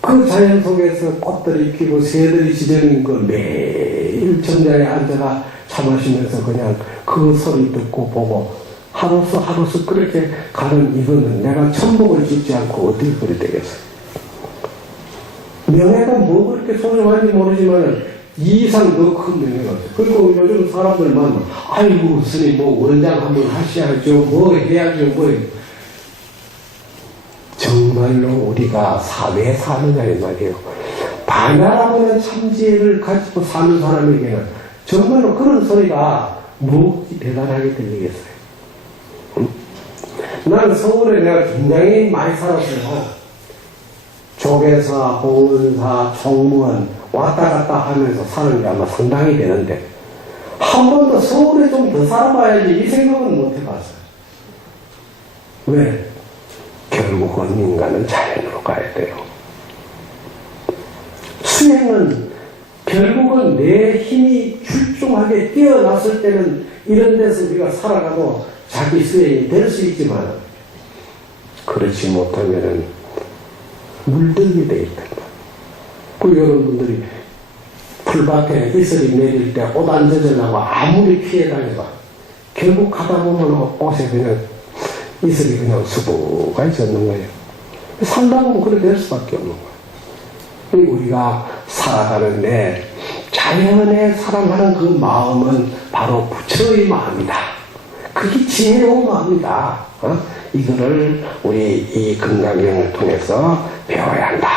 그 자연 속에서 꽃들이 피고 새들이 지저는 걸 매일 정자에 앉아가 차 마시면서 그냥 그 소리 듣고 보고 하루수 하루수 그렇게 가는 이거는 내가 천복을 짓지 않고 어떻게 그리 되겠어요? 명예가 뭐 그렇게 소중한지 모르지만 이 이상 더 큰 명예가 없어요. 그리고 요즘 사람들 만나 아이고 스님 뭐 원장 한번 하셔야죠. 뭐 해야죠. 뭐 정말로 우리가 사회에 사느냐 이 말이에요. 반야라고는 참지혜를 가지고 사는 사람에게는 정말로 그런 소리가 무엇이 대단하게 들리겠어요. 나는 서울에 내가 굉장히 많이 살았어요. 조계사, 공원사, 총무원 왔다 갔다 하면서 사는 게 아마 상당히 되는데 한 번도 서울에 좀 더 살아봐야지 이 생각은 못 해봤어요. 왜? 결국은 인간은 자연으로 가야 돼요. 수행은 결국은 내 힘이 출중하게 뛰어났을 때는 이런 데서 우리가 살아가도 자기 수행이 될 수 있지만 그렇지 못하면은 물들게 돼 있다. 그 여러분들이 풀밭에 이슬이 내릴 때 옷 안 젖으려고 아무리 피해 다녀봐 결국 가다 보면 옷에 그냥 이슬이 그냥 수북하게 젖는 거예요. 살다 보면 그렇게 될 수밖에 없는 거예요. 우리가 살아가는데 자연에 사랑하는 그 마음은 바로 부처의 마음이다. 그게 지혜로운 마음이다. 이거를 우리 이 금강경을 통해서 배워야 한다.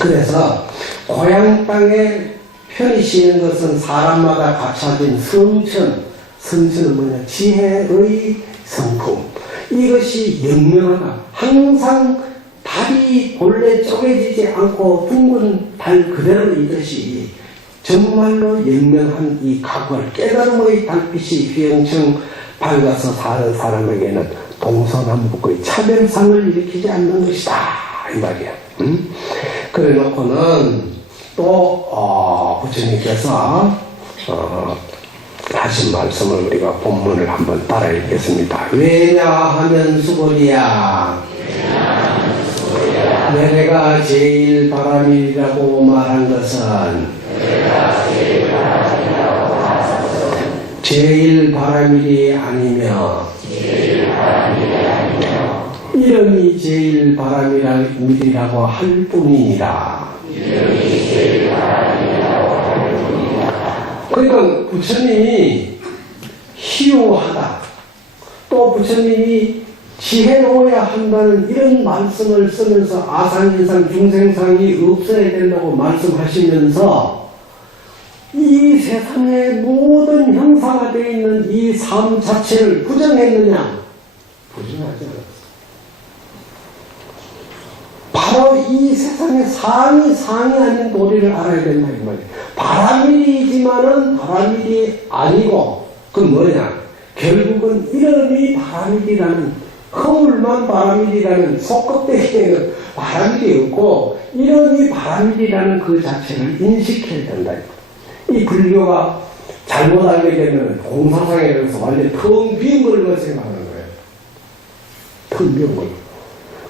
그래서 고향 땅에 편히 쉬는 것은 사람마다 갖춰진 성천. 성천은 뭐냐? 지혜의 성품. 이것이 영명하다. 항상 달이 본래 쪼개지지 않고 둥근 달 그대로 이것이 정말로 영명한 이 각을 깨달음의 달빛이 휘영청 밝아서 사는 사람에게는 동서남북의 차별상을 일으키지 않는 것이다. 이 말이야. 그래 놓고는 또 부처님께서 하신 말씀을 우리가 본문을 한번 따라 읽겠습니다. 왜냐하면 수고리야. 내가 제일 바람이라고 말한 것은 제일 바람일이 아니며 이름이 제일 바람일이라고 할 뿐이니라. 그러니까 부처님이 희요하다. 또 부처님이 지혜로워야 한다는 이런 말씀을 쓰면서 아상인상 중생상이 없어야 된다고 말씀하시면서 이 세상의 모든 형상화되어 있는 이 삶 자체를 부정했느냐? 부정하지 않았어. 바로 이 세상의 상이 아닌 도리를 알아야 된다 이 말이에요. 바람일이지만은 바람일이 아니고 그건 뭐냐? 결국은 이름이 바람일이라는 허물만 바람일이라는 속껍데기에는 바람일이 없고 이름이 바람일이라는 그 자체를 인식해야 된다. 이 불교가 잘못 알게 되면 공사상에 대해서 완전 텅 비은 걸로 생각하는 거예요. 텅 비은 걸로.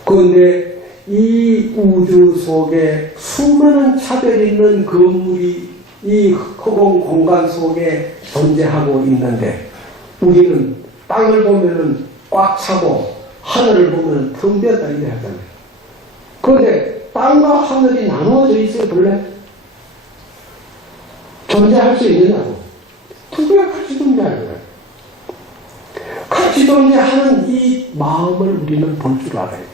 그런데 이 우주 속에 수많은 차별 있는 건물이 이 허공 공간 속에 존재하고 있는데 우리는 땅을 보면은 꽉 차고 하늘을 보면 텅 비었다 이래 하잖아요. 그런데 땅과 하늘이 나누어져 있어요, 본래? 존재할 수 있느냐고. 두 개가 같이 존재하는 거예요. 같이 존재하는 이 마음을 우리는 볼 줄 알아야 돼요.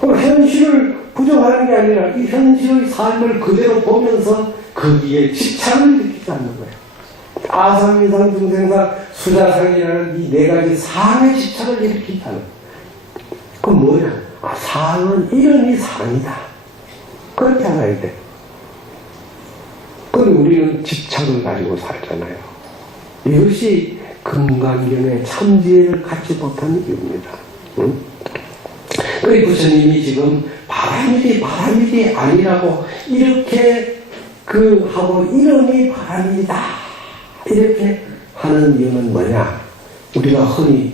그럼 현실을 부정하는 게 아니라 이 현실의 삶을 그대로 보면서 거기에 집착을 느끼는 일으키지 않는 거예요. 아상인상, 중생상, 수자상이라는 이 네 가지 상의 집착을 일으키지 않는 거예요. 그건 뭐냐? 상은 이름이 상이다. 그렇게 알아야 돼. 그런데 우리는 집착을 가지고 살잖아요. 이것이 금강경의 참지혜를 갖지 못한 이유입니다. 응? 그리고 부처님이 지금 바람일이 아니라고 이렇게 하고 이름이 바람이다 이렇게 하는 이유는 뭐냐? 우리가 흔히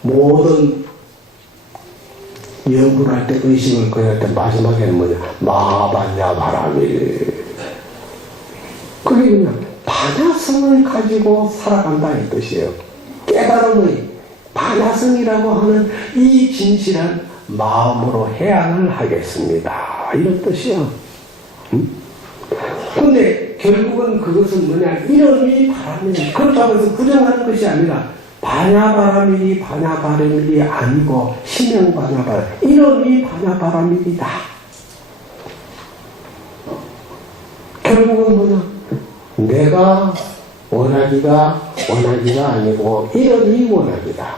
모든 연구를 할 때 의식을 거할 때 마지막에는 뭐냐? 마반야 바람일. 그게 그냥 반야성을 가지고 살아간다 이 뜻이에요. 깨달음의 반야성이라고 하는 이 진실한 마음으로 해양을 하겠습니다. 이런 뜻이요. 근데 결국은 그것은 뭐냐? 이름이 바람일. 그렇다고 해서 부정하는 것이 아니라 반야바람일이 반야바람일이 아니고 심형반야바람 이름이 반야바람일이다. 결국은 뭐냐? 내가 원하기가 아니고 이름이 원하기다.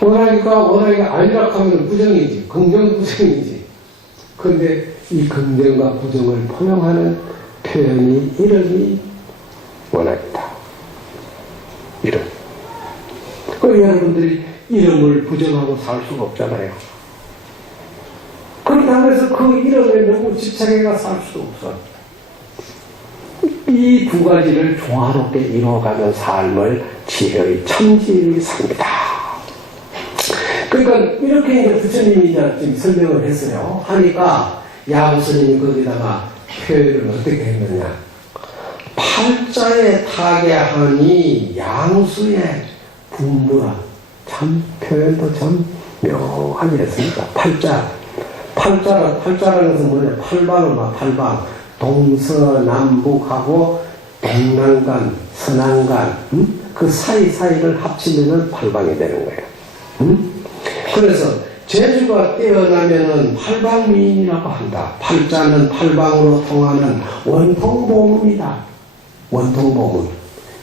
원하기가 아니라 하면 부정이지. 긍정 부정이지. 그런데 이 긍정과 부정을 포용하는 표현이 이름이 원하기다. 이름. 그럼 여러분들이 이름을 부정하고 살 수가 없잖아요. 그렇다고 해서 그 이름에 너무 집착해가 살 수도 없어. 이 두 가지를 조화롭게 이루어가는 삶을 지혜의 참지혜의 삽니다. 그러니까 이렇게 이제 부처님이 이제 지금 설명을 했어요. 하니까 야부스님이 거기다가 표현을 어떻게 했느냐. 팔자에 타계하니 양수의 분부라. 참 표현도 참 묘하게 했습니다. 팔자라는 것은 뭐냐? 팔방. 동서남북하고 동남간, 서남간, 그 사이사이를 합치면은 팔방이 되는 거예요. 그래서 재주가 뛰어나면은 팔방미인이라고 한다. 팔자는 팔방으로 통하는 원통보문이다. 원통보문.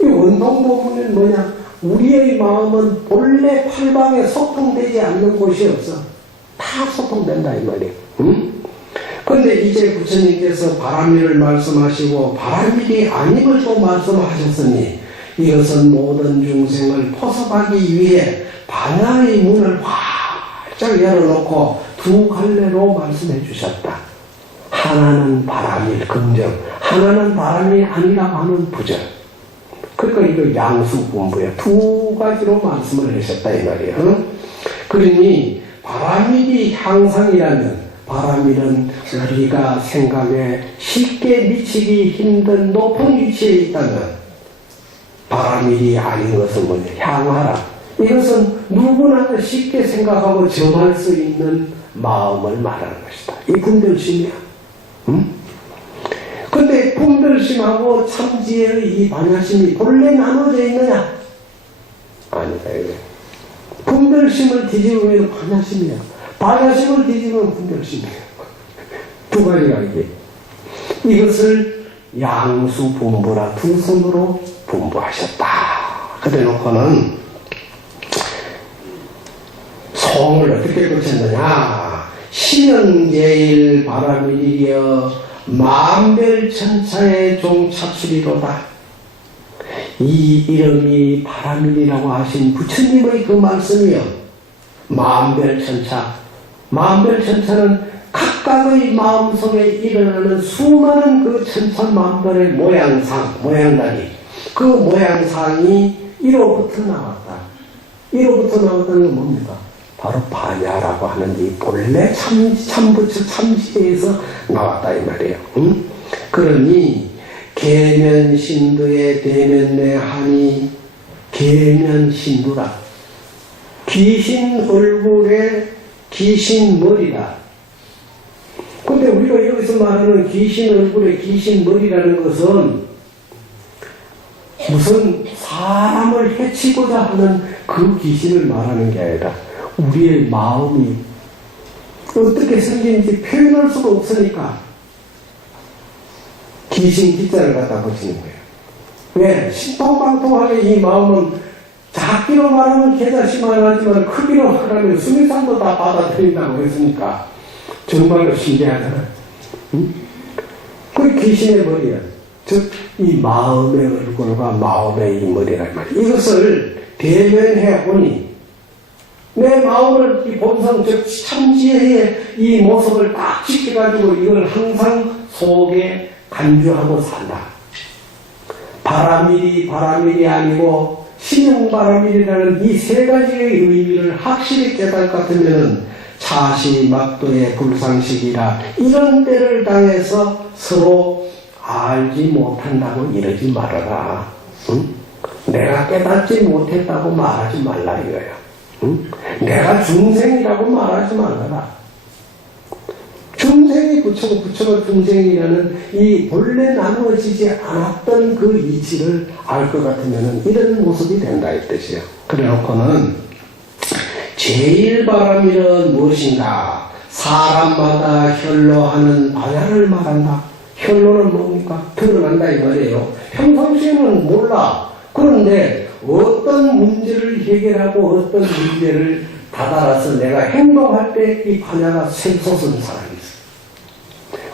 이 원통보문은 뭐냐? 우리의 마음은 본래 팔방에 소통되지 않는 곳이 없어. 다 소통된다 이 말이에요. 그런데 이제 부처님께서 바람일을 말씀하시고 바람일이 아님을 또 말씀하셨으니 이것은 모든 중생을 포섭하기 위해 반야의 문을 활짝 열어놓고 두 갈래로 말씀해 주셨다. 하나는 바람일 긍정, 하나는 바람이 아니라고 하는 부정. 그러니까 이거 양수분부에 두 가지로 말씀을 하셨다 이 말이에요. 그러니 바람일이 향상이라면 바람일은 우리가 생각에 쉽게 미치기 힘든 높은 위치에 있다면 바람일이 아닌 것은 뭐냐? 향하라. 이것은 누구나 쉽게 생각하고 정할 수 있는 마음을 말하는 것이다. 이 분별심이야. 근데 분별심하고 참지혜의 이 반야심이 본래 나눠져 있느냐? 아니다. 분별심을 뒤집으면 반야심이야. 반야심을 뒤집으면 분별심이에요. 두 가지가 이게. 이것을 양수분부라 두 손으로 분부하셨다. 그래 놓고는 송을 어떻게 고쳤느냐? 신은제일 바람일이여 만별천차의 종착술이로다. 이 이름이 바람일이라고 하신 부처님의 그 말씀이요. 만별천차는 각각의 마음속에 일어나는 수많은 그 천천만별의 모양다리. 그 모양상이 이로부터 나왔다. 이로부터 나왔다는 건 뭡니까? 바로 반야라고 하는 이 본래 참부처 참지에서 나왔다 이 말이에요. 그러니 계면신두에 대면내 하니 계면신두라. 귀신 얼굴에 귀신 머리다. 근데 우리가 여기서 말하는 귀신 얼굴에 귀신 머리라는 것은 무슨 사람을 해치고자 하는 그 귀신을 말하는 게 아니라 우리의 마음이 어떻게 생긴지 표현할 수가 없으니까 귀신 기자를 갖다 붙이는 거예요. 왜? 신통방통하게 이 마음은 작기로 말하면 계좌심만 하지만 크기로 말하면 수미상도 다 받아들인다고 했으니까 정말로 신기하잖아. 응? 그 귀신의 머리야. 즉, 이 마음의 얼굴과 마음의 이 머리란 말이야. 이것을 대면해 보니 내 마음을 이 본성, 즉 참지혜의 이 모습을 딱 지켜가지고 이걸 항상 속에 간주하고 산다. 바라밀이 아니고 신용바라밀이라는 이 세 가지의 의미를 확실히 깨달을 것 같으면 차시막도의 불상식이라 이런 때를 당해서 서로 알지 못한다고 이러지 말아라. 응? 내가 깨닫지 못했다고 말하지 말라 이거야. 응? 내가 중생이라고 말하지 말아라. 중생이 부처가 중생이라는 이 본래 나누어지지 않았던 그 이치를 알 것 같으면 이런 모습이 된다 이 뜻이에요. 그래놓고는 제1바람이란 무엇인가? 사람마다 혈로하는 반야를 말한다. 혈로는 뭡니까? 드러난다 이 말이에요. 평상시에는 몰라. 그런데 어떤 문제를 해결하고 어떤 문제를 다다라서 내가 행동할 때 이 반야가 샘솟은 사람이 있어.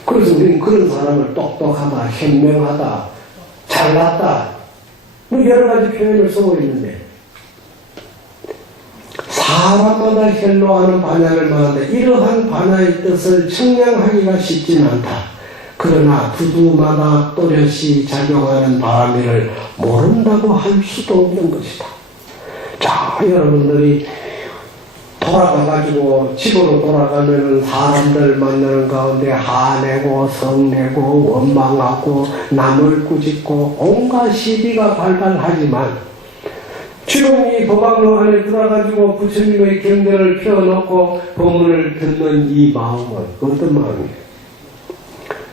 그래서 우리는 그런 사람을 똑똑하다, 현명하다, 잘났다, 뭐 여러 가지 표현을 쓰고 있는데 사람마다 혈로하는 반야를 말한다. 이러한 반야의 뜻을 청량하기가 쉽진 않다. 그러나 두두마다 또렷이 작용하는 바람을 모른다고 할 수도 없는 것이다. 자, 여러분들이 돌아가가지고 집으로 돌아가면은 사람들 만나는 가운데 화내고 성내고 원망하고 남을 꾸짖고 온갖 시비가 발달하지만 지금 이 법왕로 안에 들어가가지고 부처님의 경전을 펴놓고 법문을 듣는 이 마음은 어떤 마음이에요?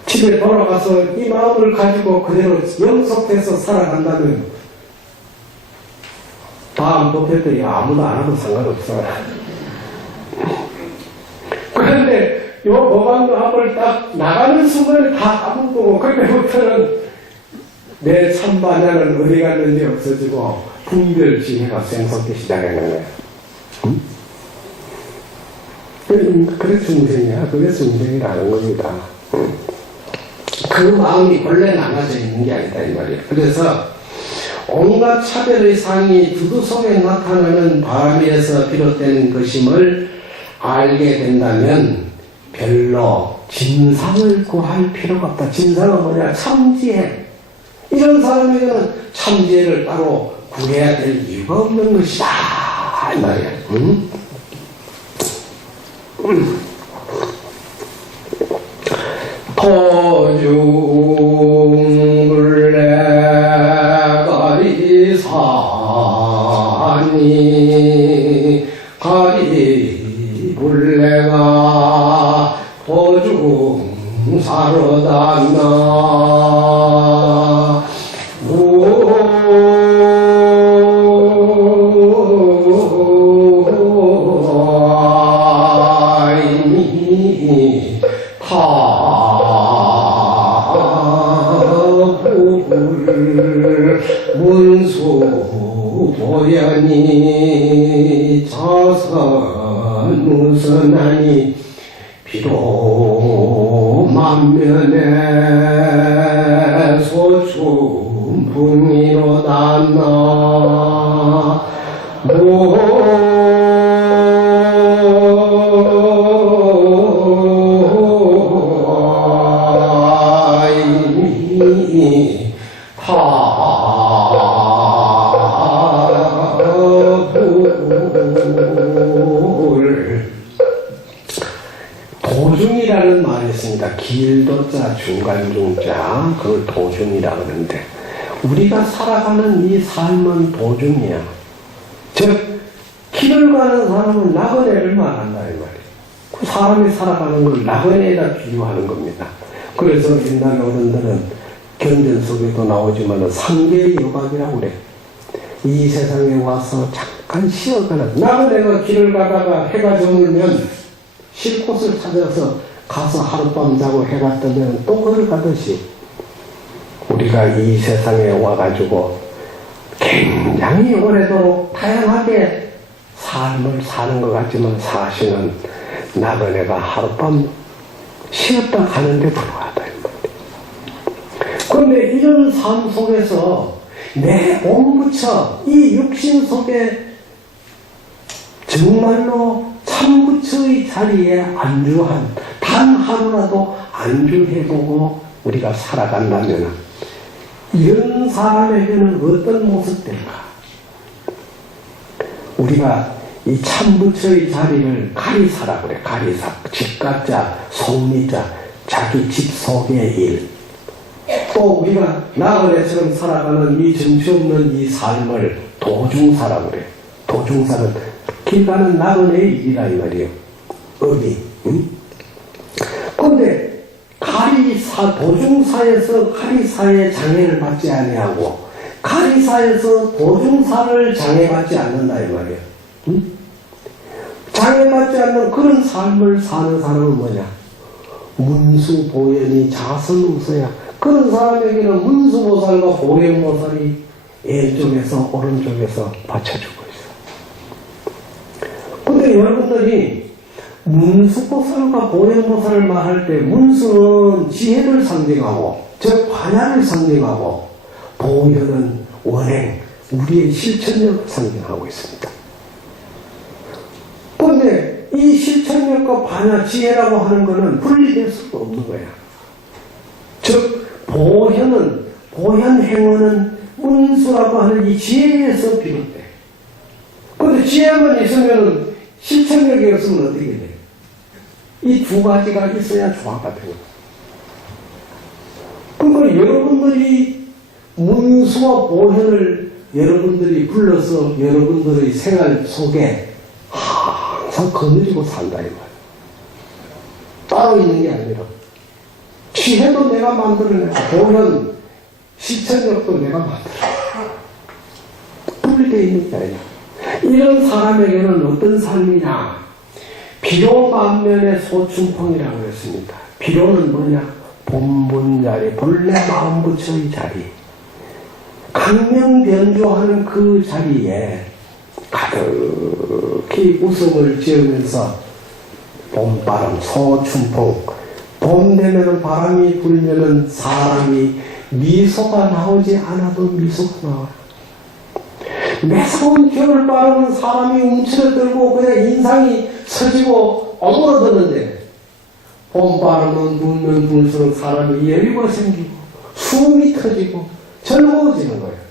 집에 돌아가서 이 마음을 가지고 그대로 영속해서 살아간다면 다음 법회 때 아무도 안 와도 상관없어. 그런데 요 법왕로 앞을 딱 나가는 순간에 다 까먹고 그때부터는 내 참반야는 어디 갔는지 없어지고 분별지혜가 생성되기 시작하는 거야. 응? 그래 중생이야. 그게 중생이라는 겁니다. 응? 그 마음이 본래 나눠져 있는 게 아니다 이 말이에요. 그래서 온갖 차별의 상이 두두 속에 나타나는 바람에서 비롯되는 것임을 알게 된다면 별로 진상을 구할 필요가 없다. 진상은 뭐냐? 참지혜. 이런 사람에게는 참지혜를 따로 구해야 될 이유가 없는 것이다 이 말이야. 응? 토중불레가리사니 가리불레가 토중사로다나 문수보연이 자선무선하니 비록 만면에 소춘풍이로다 나 도중이라는 말이 있습니다. 길도자, 중간중자, 그걸 도중이라고 하는데 우리가 살아가는 이 삶은 도중이야. 즉 길을 가는 사람은 나그네를 말한다 이 말이에요. 그 사람이 살아가는 걸 나그네에다 비유하는 겁니다. 그래서 옛날 어른들은 견전 속에도 나오지만 상계의 여박이라고 그래. 이 세상에 와서 잠깐 쉬어가는 나그네가 길을 가다가 해가 저물면 쉴 곳을 찾아서 가서 하룻밤 자고 해가 뜨면 또 걸어가듯이 우리가 이 세상에 와가지고 굉장히 오래도록 다양하게 삶을 사는 것 같지만 사실은 나그네가 하룻밤 쉬었다 가는데 불과하다. 그런데 이런 삶 속에서 내 몸부처 이 육신 속에 정말로 참부처의 자리에 안주한 단 하루라도 안주해보고 우리가 살아간다면 이런 사람에게는 어떤 모습일까? 우리가 이 참부처의 자리를 가리사라 그래. 가리사. 집가자, 속리자, 자기 집 속의 일. 또 우리가 나그네처럼 살아가는 이 정치 없는 이 삶을 도중사라 그래. 도중사는 길 가는 나그네의 일이라 이 말이에요. 어디? 응? 근데 가리사, 도중사에서 가리사의 장애를 받지 아니하고 가리사에서 도중사를 장애받지 않는다 이 말이에요. 응? 장애받지 않는 그런 삶을 사는 사람은 뭐냐? 문수보현이 자선우서야. 그런 사람에게는 문수보살과 보현보살이 왼쪽에서 오른쪽에서 받쳐주고 있어. 근데 여러분들이 문수보살과 보현보살을 말할 때 문수는 지혜를 상징하고 즉 반야를 상징하고 보현은 원행, 우리의 실천력을 상징하고 있습니다. 그런데 이 실천력과 반야, 지혜라고 하는 것은 분리될 수가 없는 거야. 즉 보현 행원은 문수라고 하는 이 지혜에서 비롯돼. 그런데 지혜만 있으면 실천력이 없으면 어떻게 돼? 이 두 가지가 있어야 조화가 되는 거야. 그러니까 여러분들이 문수와 보현을 여러분들이 불러서 여러분들의 생활 속에 항상 거느리고 산다 이 말이야. 따로 있는 게 아니라 지혜도 내가 만들어내고 보현, 실천력도 내가 만들어내고 분리되어 있는 게 아니야. 이런 사람에게는 어떤 삶이냐? 비로 만면의 소춘풍이라고 했습니다. 비로는 뭐냐? 본분 자리, 본래 마음부처의 자리. 강명변조하는 그 자리에 가득히 웃음을 지으면서 봄바람, 소춘풍. 봄 되면은 바람이 불면은 사람이 미소가 나오지 않아도 미소가 나와요. 매서운 겨울바람은 사람이 움츠러들고 그냥 인상이 서지고 어그러드는데 봄바람은 불면 불수록 사람이 여유가 생기고 숨이 터지고 즐거워지는 거예요.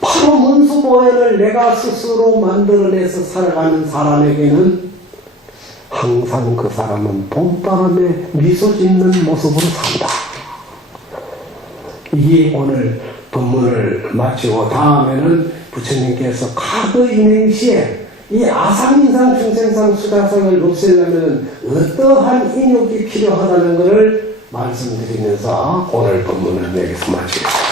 바로 문수보현을 내가 스스로 만들어내서 살아가는 사람에게는 항상 그 사람은 봄바람에 미소 짓는 모습으로 산다. 이게 오늘 본문을 마치고 다음에는 부처님께서 가도 인행시에 이 아상인상 중생상 수다상을 없애려면 어떠한 인욕이 필요하다는 것을 말씀드리면서 오늘 본문을 여기서 마치겠습니다.